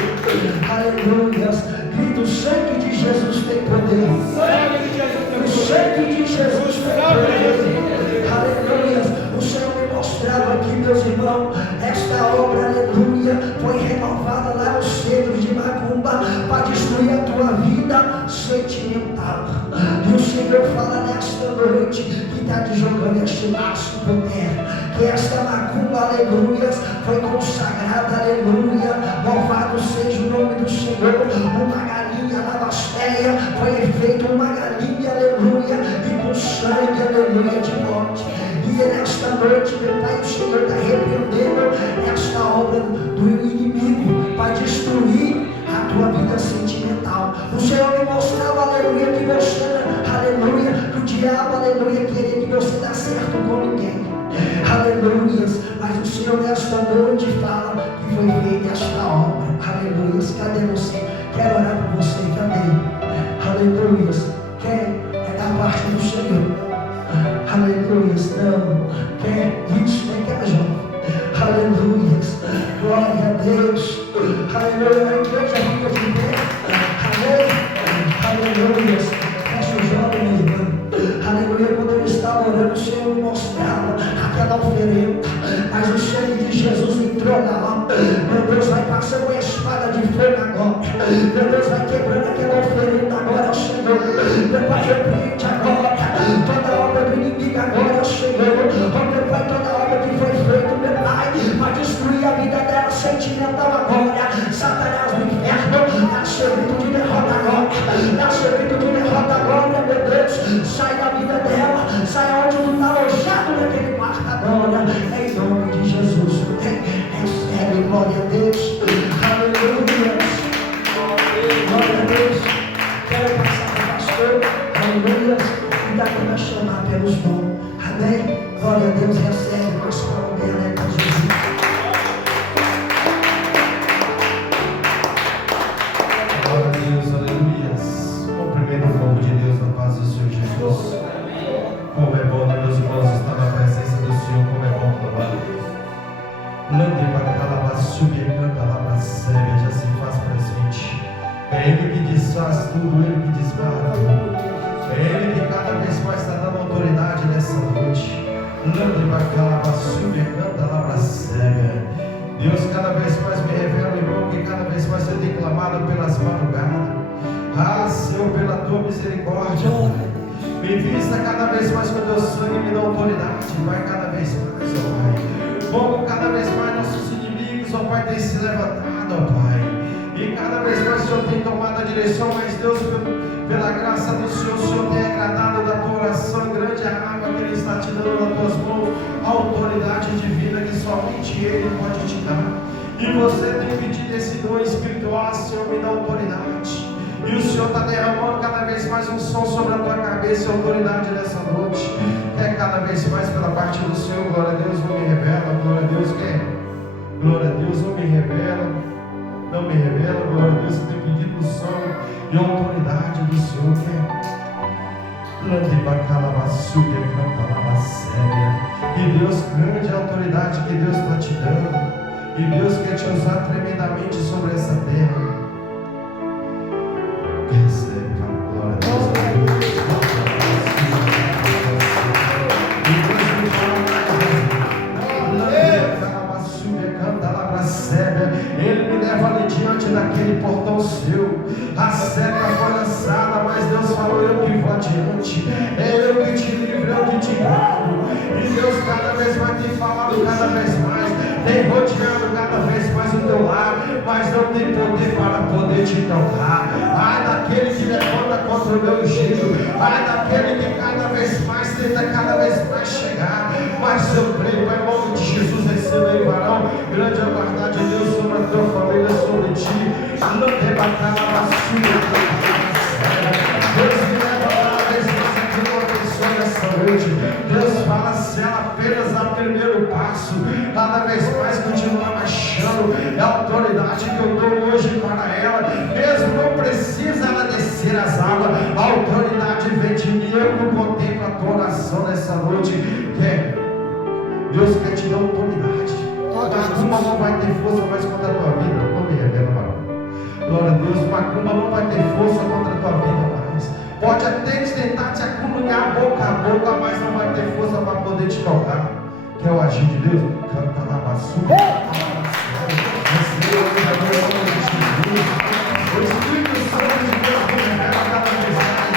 aleluias, grita, o sangue de Jesus tem poder, o sangue de Jesus tem poder, aleluias. O Senhor me mostrava aqui, meus irmãos, esta obra, aleluia, foi renovada lá no centro de Macumba para destruir a tua vida sentimental. E o Senhor fala nesta noite que está te jogando este laço por terra, que esta Macumba, aleluia, foi consagrada, aleluia, louvado seja o nome do Senhor. Uma galinha lavasteia foi feita, uma galinha, aleluia, e com sangue, aleluia, de morte. E nesta noite, meu Pai, o Senhor está repreendendo esta obra do inimigo para destruir a tua vida sentimental. O Senhor me mostrava, aleluia, que você, aleluia, que o diabo, aleluia, queria que você dê certo com ninguém, aleluias, mas o Senhor nesta noite fala que foi feita esta obra, aleluias. Cadê você? Quero orar por você, cadê? Aleluias, é da parte do Senhor. Aleluias, não, isso, vem cá, João, aleluias, glória a Deus, aleluia, a igreja fica de pé, aleluias, fecha os olhos, meu irmão, aleluia, quando eu estava orando, o Senhor me mostrava aquela oferenda, mas o sangue de Jesus entrou lá, meu Deus, vai passando uma espada de fogo agora, meu Deus, vai quebrando aquela oferenda agora, Senhor, meu Pai, repreende agora, toda obra do inimigo agora, Senhor, oh meu Pai, toda obra que foi feita, meu Pai, para destruir a vida dela sentimental agora, Satanás do inferno, dá servido de derrota agora, dá servido de derrota agora, meu Deus, sai da vida dela, sai onde tu está alojado naquele quarto agora, em nome de Jesus, recebe, glória a Deus, aleluia, glória a Deus, quero passar para o pastor, aleluia, e daqui vai chamar pelos nomes, amém, glória a Deus, recebe, nosso nome, né, com Jesus. Glória a Deus, aleluias. Cumprimento o povo de Deus na paz do Senhor Jesus. Como é bom, né, meus irmãos, estar na presença do Senhor, como é bom clamar. Lande para calabar, subir, canta lá para a sebe, já se faz presente. É Ele que desfaz tudo, Ele que desbarra tudo. É Ele que cada vez mais está dando autoridade nessa noite. Lande para calabar, subir, canta lá para a sebe. Deus cada vez mais me revela, irmão, que cada vez mais eu tenho clamado pelas madrugadas. Ah, Senhor, pela tua misericórdia, me vista cada vez mais com o teu sangue, me dá autoridade, vai cada vez mais, ó Pai. Como cada vez mais nossos inimigos, ó Pai, têm se levantado, ó Pai. E cada vez mais o Senhor tem tomado a direção, mas Deus, pela graça do Senhor, o Senhor tem agradado da tua oração, grande a água que Ele está te dando nas tuas mãos, a autoridade divina que somente Ele pode te dar. E você tem pedido esse dom espiritual, Senhor, me dá autoridade. E o Senhor está derramando cada vez mais um som sobre a tua cabeça e autoridade nessa noite. Quer cada vez mais pela parte do Senhor, glória a Deus, não me revela, glória a Deus, quer? Glória a Deus, não me revela. E Deus, grande autoridade que Deus está te dando. E Deus quer te usar tremendamente sobre essa terra. Recebe, glória a Deus. Ele me leva ali diante daquele portão seu. A seca foi lançada, mas Deus falou: eu que vou adiante. É eu que te livro, eu que te guardo. E Deus cada vez mais tem falado cada vez mais, tem rodeado cada vez mais o teu lar, mas não tem poder para poder te tocar. Ai daquele que levanta contra o meu ungido, ai daquele que cada vez mais tenta cada vez mais chegar. Mas eu creio, Pai, em nome de Jesus, receba aí, varão, grande a verdade de Deus sobre a tua família, sobre ti. Não debatar a vacina. Deus me leva cada vez mais aqui numa pessoa nessa noite. Deus fala, se ela apenas dá o primeiro passo, cada vez mais continua marchando. É a autoridade que eu dou hoje para ela. Mesmo não precisa ela descer as águas, a autoridade vem de mim. Eu não contemplo a tua oração nessa noite. Deus quer te dar autoridade. Macumba não vai ter força mais contra a tua vida. Não me revela, mano. Glória a Deus. Macumba não vai ter força contra a tua vida mais. Pode até tentar te acumular boca a boca, mas não vai ter força para poder te tocar. Quer o agir de Deus? Canta lá, basura. O Espírito Santo de Deus revela cada vez mais.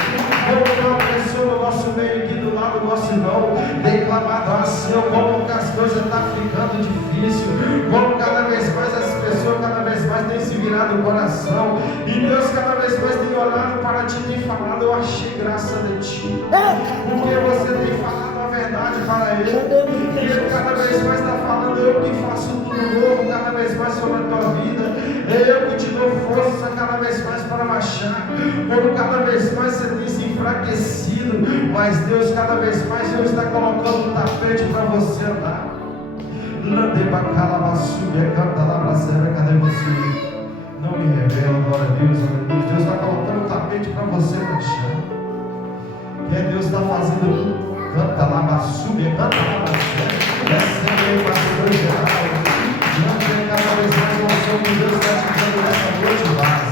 Como uma pessoa no nosso meio aqui do lado do nosso irmão, declamado assim, como que as coisas estão ficando difícil, como cada vez mais as pessoas cada vez mais têm se virado o coração, e Deus cada vez mais tem olhado para ti e tem falado: eu achei graça de ti, porque você tem falado a verdade para ele, e ele cada vez mais está falando: eu que faço tudo novo cada vez mais sobre a tua vida, eu que te dou força cada vez mais para marchar, como cada vez mais você tem se enfraquecido, mas Deus cada vez mais Deus está colocando um tapete para você andar. Cadê você? Não me revela, glória a Deus, aleluia. Deus está colocando um tapete para você marchar. Que Deus está fazendo. Canta lá, basúbia, canta lá, basúbia. Recebe aí, pastor geral. Cada vez mais nós somos Deus está te dando nessa noite, Vaz.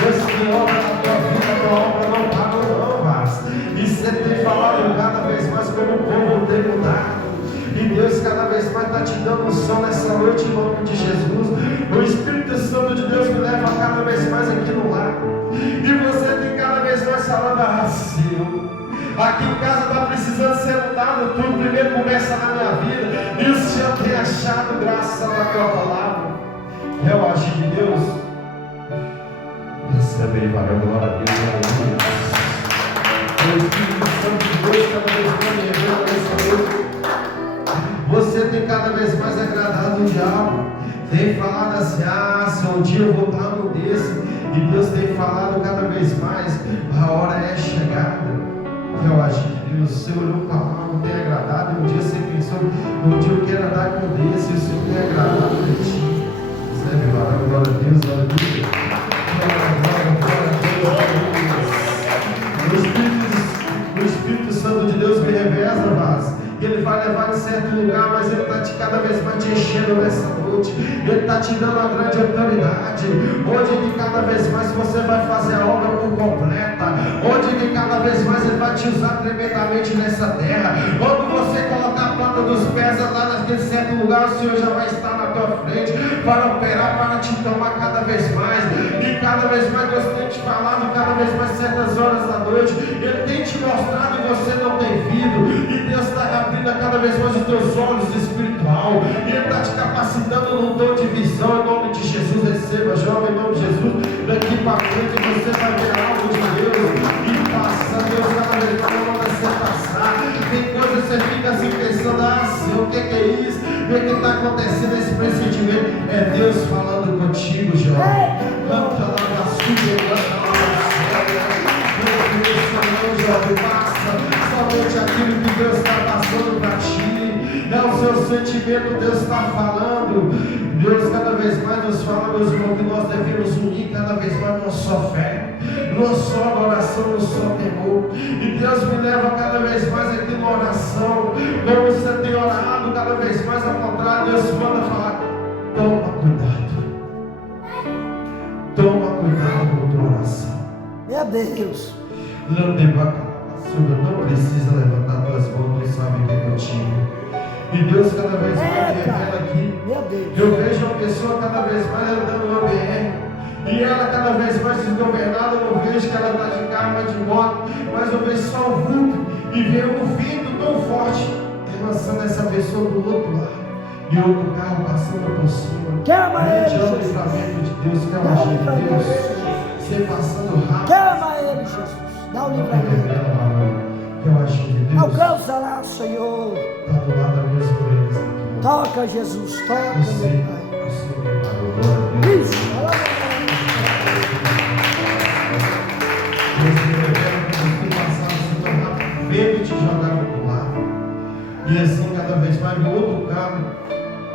Deus que obra na tua vida, a tua obra não parou, não, Vaz. E você tem falado cada vez mais como o povo tem mudado. E Deus cada vez mais está te dando unção nessa noite em nome de Jesus. O Espírito Santo de Deus me leva cada vez mais aqui no lar. E você tem cada vez mais falando: Senhor, aqui em casa está precisando ser mudado tudo. Primeiro começa na minha vida. E o Senhor tem achado graça na tua palavra. É o agir de Deus. Recebe aí, varão, glória a Deus, aleluia. O Espírito Santo de Deus cada vez mais me revela nessa noite. Você tem cada vez mais agradado o diabo. Tem falado assim: se um dia eu vou dar um desse. E Deus tem falado cada vez mais: a hora é chegada. Que é o agir de Deus. O Senhor olhou para lá, não tem agradado. E um dia você pensou: um dia eu quero andar com desse. E o Senhor tem agradado de ti. Recebe, varão, glória a Deus, aleluia. Glória a Deus. O Espírito Santo de Deus me reveza, Vaz. Ele vai levar em certo lugar, mas Ele está cada vez mais te enchendo nessa noite. Ele está te dando uma grande autoridade, onde que cada vez mais você vai fazer a obra por completa, onde que cada vez mais Ele vai te usar tremendamente nessa terra. Quando você colocar a planta dos pés lá naquele certo lugar, o Senhor já vai estar na tua frente para operar, para te tomar cada vez mais. E cada vez mais Deus tem te falado, cada vez mais certas horas da noite, Ele tem te mostrado e você não tem vindo. E Deus está abrindo cada vez mais os teus olhos espiritual, e Ele está te capacitando num dom de visão em nome de Jesus. Receba, jovem, em nome de Jesus. Daqui para frente você vai ver algo de Deus e passa. Deus cada vez mais não vai você passar. Tem coisas que você fica assim pensando: Senhor, o que é isso? O que está acontecendo nesse procedimento? É Deus falando contigo, jovem. Canta lá na sua, canta lá na jovem, passa somente aquilo que Deus está passando para ti. É o seu sentimento, Deus está falando. Deus cada vez mais nos fala, meus irmãos, que nós devemos unir cada vez mais nossa fé. não só adoração, não só temor. E Deus me leva cada vez mais aqui na oração. Como você tem orado cada vez mais ao contrário, Deus manda falar: toma cuidado. Toma cuidado com a tua oração. Meu Deus. Não precisa levantar tuas mãos, tu sabe que é contigo. E Deus cada vez mais me revela aqui. Meu Deus. Eu vejo uma pessoa cada vez mais andando no BR. E ela cada vez mais desgovernada. Eu não vejo que ela está de carro, mas de moto. Mas eu vejo só o vulto. E vejo um vento tão forte lançando essa pessoa do outro lado. E outro carro passando por cima. Queima ele, gente, é o Jesus. livramento de Deus, que é o agir de Deus. Você passando rápido. Queima ele, Jesus. Dá o livramento. Que é o agir de Deus. Alcança lá, Senhor. Está do lado da mesma por eles aqui. Toca, Jesus. Toca, Você, meu Pai. você preparou, glória a Deus. Isso. Deus me revela que você passar, você tornar vento te jogar para o lado. E assim, cada vez mais, no outro carro,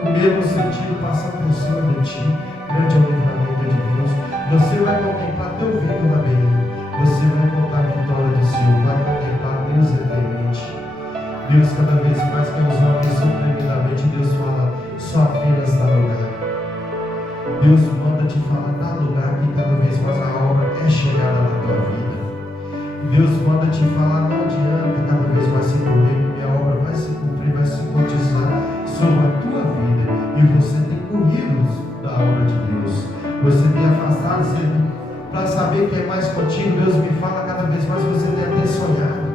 o mesmo sentido passar por cima de ti. Grande é o livramento de Deus. Você vai contemplar teu vento na BR. Você vai contar a vitória do Senhor. Vai contemplar Deus eternamente. Deus cada vez mais quer usar uma pessoa tremendamente. Deus fala, só apenas dá lugar. Deus manda te falar, dá lugar, que cada vez mais a obra é chegada na tua vida. Deus manda te falar, não adianta cada vez mais se correr, porque a obra vai se cumprir, vai se concretizar sobre a tua vida. E você tem corrido da obra de Deus. Você tem afastado para saber que é mais contigo. Deus me fala cada vez mais, você deve ter sonhado.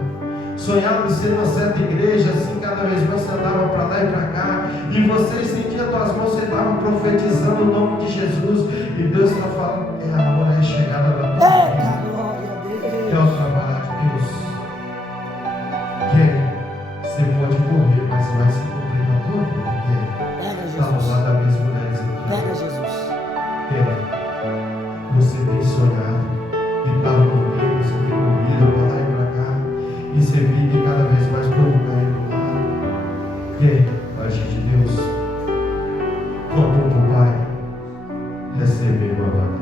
Sonhava ser numa certa igreja, assim, cada vez mais você andava para lá e para cá, e você estendia as tuas mãos, você estava profetizando o nome de Jesus, e Deus está falando, é a hora, é chegada da tua vida. Eita, glória a Deus. Que é o trabalho de Deus. Que você pode correr, mas vai se cumprir na tua vida. Pega, Está do Jesus. lado das minhas mulheres aqui. Pega, Jesus. Você tem sonhado, e estava no tempo, você tem corrido para lá e para cá, e você vive cada vez mais povo caindo do lado. E aí, agir de Deus, como o Pai, receber uma vaga.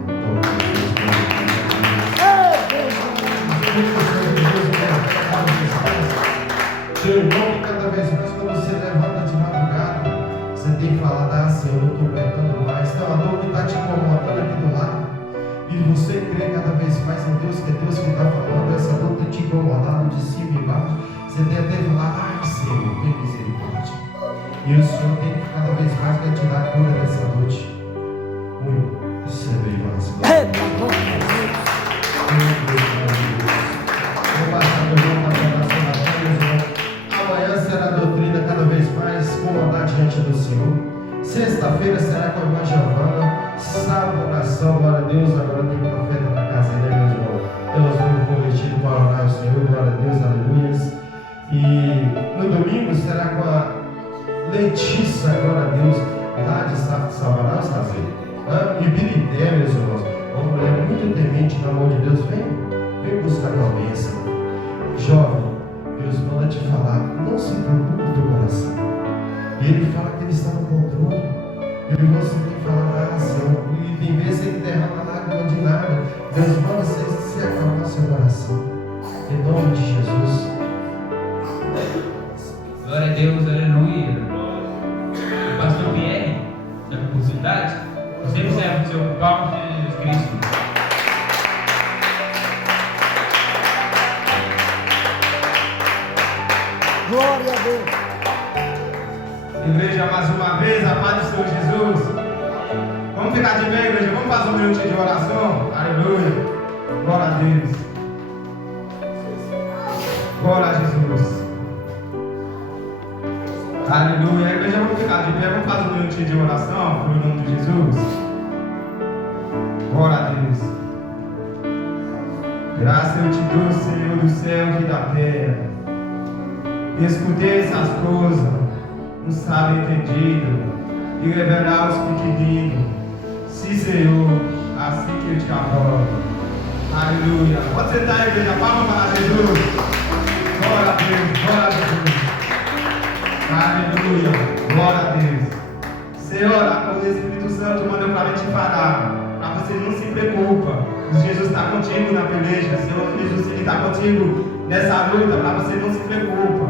Teu irmão, que cada vez mais, quando você levanta de madrugada, você tem que falar, ah, Senhor, eu estou aguentando mais. Tem uma dor que está te incomodando aqui do lado. E você crê cada vez mais em Deus, que é Deus que está falando, essa dor tem te incomodado de cima e embaixo. Você tem até que falar, ai, Senhor, tem misericórdia. E o Senhor tem que cada vez mais vai tirar a cura dessa noite. Muito. Isso é bem mais. Eita, glória a Deus. Vou passar meu irmão para a oração da fé. Amanhã será a doutrina cada vez mais comandar diante do Senhor. Sexta-feira será com a irmã Giovana. Sábado, oração, glória a Deus. Agora tem profeta na casa dele, meu irmão. Nós vamos convertidos para orar ao Senhor, glória a Deus, aleluia. E no domingo será com a Letícia, glória a Deus, lá de Sabará, e Birité, meus irmãos. Uma mulher muito temente na mão de Deus. Vem buscar uma bênção. Jovem, Deus manda te falar, não se preocupe com o teu coração. E Ele fala que Ele está no controle. E você tem que falar, ah, Senhor, e tem vezes Ele derrama lágrima de nada. Deus manda se acalmar seu coração. Em nome de Jesus. Glória a Deus, aleluia. O pastor Pierre, da oportunidade, você serve o seu palco de Jesus Cristo. Glória a Deus. Igreja, mais uma vez, a paz do Senhor Jesus. Vamos ficar de pé, igreja. Vamos fazer um minutinho de oração. Aleluia. Glória a Deus. Glória a Jesus. Aleluia. Igreja, vamos ficar de pé. Vamos fazer um minutinho de oração. Por nome de Jesus. Glória a Deus. Graças eu te dou, Senhor do céu e da terra. Escutei essas coisas, um sábio entendido, e revelar os pequeninos. Sim, Senhor, assim que eu te adoro. Aleluia. Pode sentar, igreja, palma para Jesus. Glória a Deus, glória a Jesus. Aleluia, glória a Deus. Senhor, o Espírito Santo mandou para te falar, para você não se preocupa. Jesus está contigo na peleja. Senhor Jesus, Ele está contigo nessa luta, para você não se preocupa.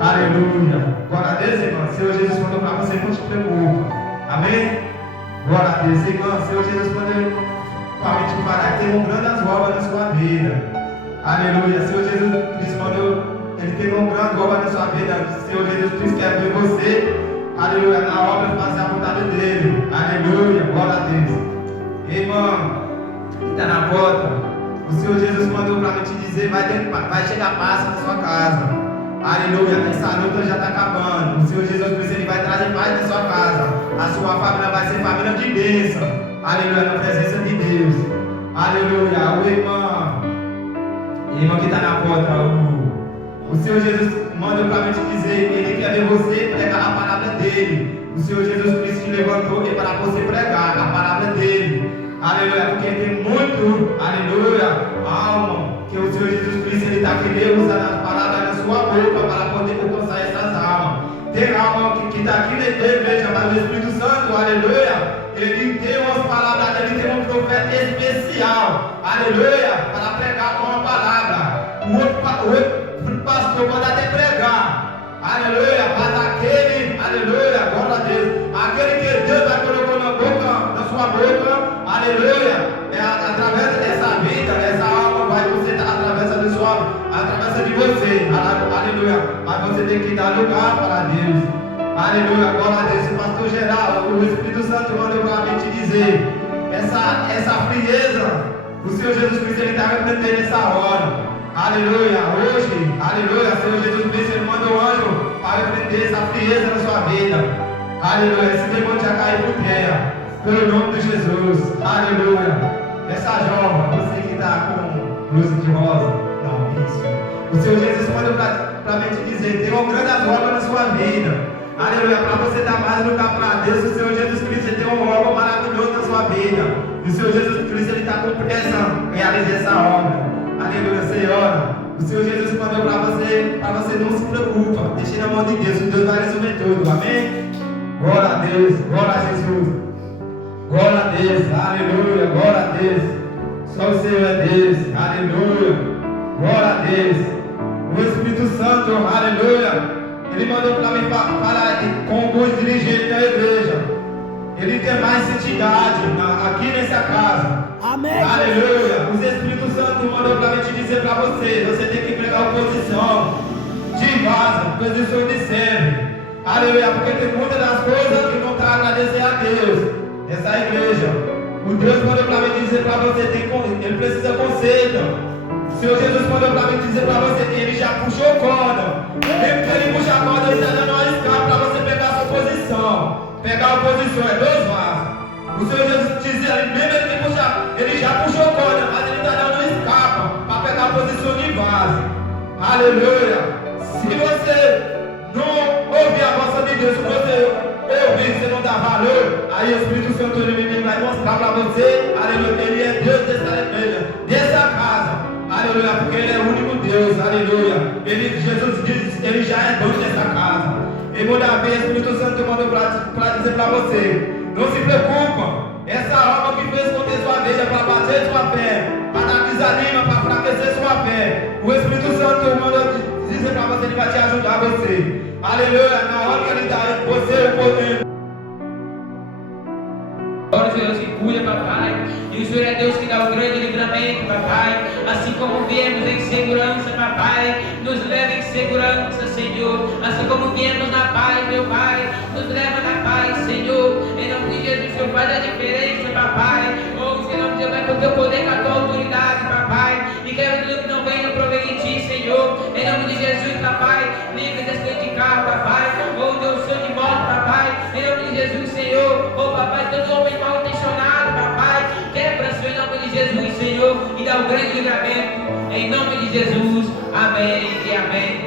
Aleluia. Glória a Deus, irmã. Senhor Jesus falou para você não se preocupa. Amém? Glória a Deus, irmã. Senhor Jesus falou para te parar que tem um grande obra na sua vida. Aleluia. Senhor Jesus Cristo mandou, Ele tem um grande obra na sua vida. Senhor Jesus Cristo quer ver você, aleluia, na obra fazer a vontade dele. Aleluia. Glória a Deus. Irmão, que está na porta, o Senhor Jesus mandou para mim te dizer, vai chegar paz na sua casa. Aleluia, essa luta já está acabando. O Senhor Jesus Cristo, Ele vai trazer paz na sua casa. A sua família vai ser família de bênção. Aleluia, na presença de Deus. Aleluia, o irmão que está na porta, o Senhor Jesus mandou para mim te dizer, Ele quer ver você pregar a palavra dEle. O Senhor Jesus Cristo te levantou para você pregar a palavra dEle. Aleluia, porque tem muito, aleluia, alma, que o Senhor Jesus Cristo, Ele está querendo usar as palavras da sua boca para poder alcançar essas almas. Tem alma que está aqui na igreja, mas o Espírito Santo, aleluia, Ele tem umas palavras, Ele tem um profeta especial, aleluia, para pregar uma palavra. O outro pastor pode até pregar, aleluia, mas aquele, aleluia, glória a Deus, aquele que Deus vai colocar na sua boca, aleluia, através dessa vida, essa alma vai você atravessa de você, aleluia, mas você tem que dar lugar para Deus, aleluia, glória a Deus. Pastor geral, o Espírito Santo mandou para mim te dizer, essa frieza, o Senhor Jesus Cristo, Ele está repreendendo essa hora, aleluia, hoje, aleluia, o Senhor Jesus Cristo, Ele manda o anjo para repreender essa frieza na sua vida, aleluia, esse demônio já caiu por terra, pelo nome de Jesus, aleluia. Essa jovem, você que está com blusa de rosa, não, isso. O Senhor Jesus mandou para mim te dizer, tem uma grande obra na sua vida, aleluia, para você dar mais lugar para Deus. O Senhor Jesus Cristo tem uma obra maravilhosa na sua vida. E o Senhor Jesus Cristo, Ele está com pressa em realizar essa obra, aleluia, Senhora. O Senhor Jesus mandou para você não se preocupa, deixe na mão de Deus, o Deus vai resolver tudo, amém? Glória a Deus, glória a Jesus. Glória a Deus, aleluia, glória a Deus. Só o Senhor é Deus, aleluia, glória a Deus. O Espírito Santo, aleluia, Ele mandou para mim falar com alguns dirigentes da igreja. Ele tem mais santidade aqui nessa casa. Amém. Aleluia. O Espírito Santo mandou para mim te dizer para você tem que pregar oposição de vaso, posição de servo. Aleluia, porque tem muitas das coisas que não está agradecendo a Deus. Essa igreja, o Deus mandou para mim dizer para você, Ele precisa conserto. O Senhor Jesus mandou para mim dizer para você que Ele já puxou corda. Mesmo que Ele puxa a corda, Ele está dando uma escala para você pegar a sua posição. Pegar a posição é 2 vasos. O Senhor Jesus dizia, mesmo Ele já puxou corda, mas Ele está dando uma escapa para pegar a posição de vaso. Aleluia. Se você não ouvir a voz de Deus, se você ouvir, você não dá valor, aí o Espírito Santo Ele vai mostrar para você, aleluia, Ele é Deus dessa igreja, dessa casa, aleluia, porque Ele é o único Deus, aleluia. Jesus diz, Ele já é dono dessa casa. E muda bem, o Espírito Santo mandou para dizer para você, não se preocupa, essa alma que fez conter sua vida para bater sua fé, para dar desanima, para enfraquecer sua fé, o Espírito Santo mandou dizer para você, Ele vai te ajudar você. Aleluia, na hora que Ele dá você o poder. Glória a Deus que cuida, papai. E o Senhor é Deus que dá o grande livramento, papai. Assim como viemos em segurança, papai, nos leva em segurança, Senhor. Assim como viemos na paz, meu Pai, nos leva na paz, Senhor. Em nome de Jesus, o Senhor faz a diferença, papai. Oh, Senhor, Deus vai com o teu poder, com a tua autoridade, papai. E quero tudo que não venha prover em ti, Senhor. Em nome de Jesus, papai, livre desse de carro, papai. Oh, Deus, Senhor de moto, papai. Em nome de Jesus, Senhor. Oh, papai, todo homem mal intencionado, papai. Quebra, Senhor, em nome de Jesus, Senhor. E dá um grande livramento. Em nome de Jesus. Amém e amém.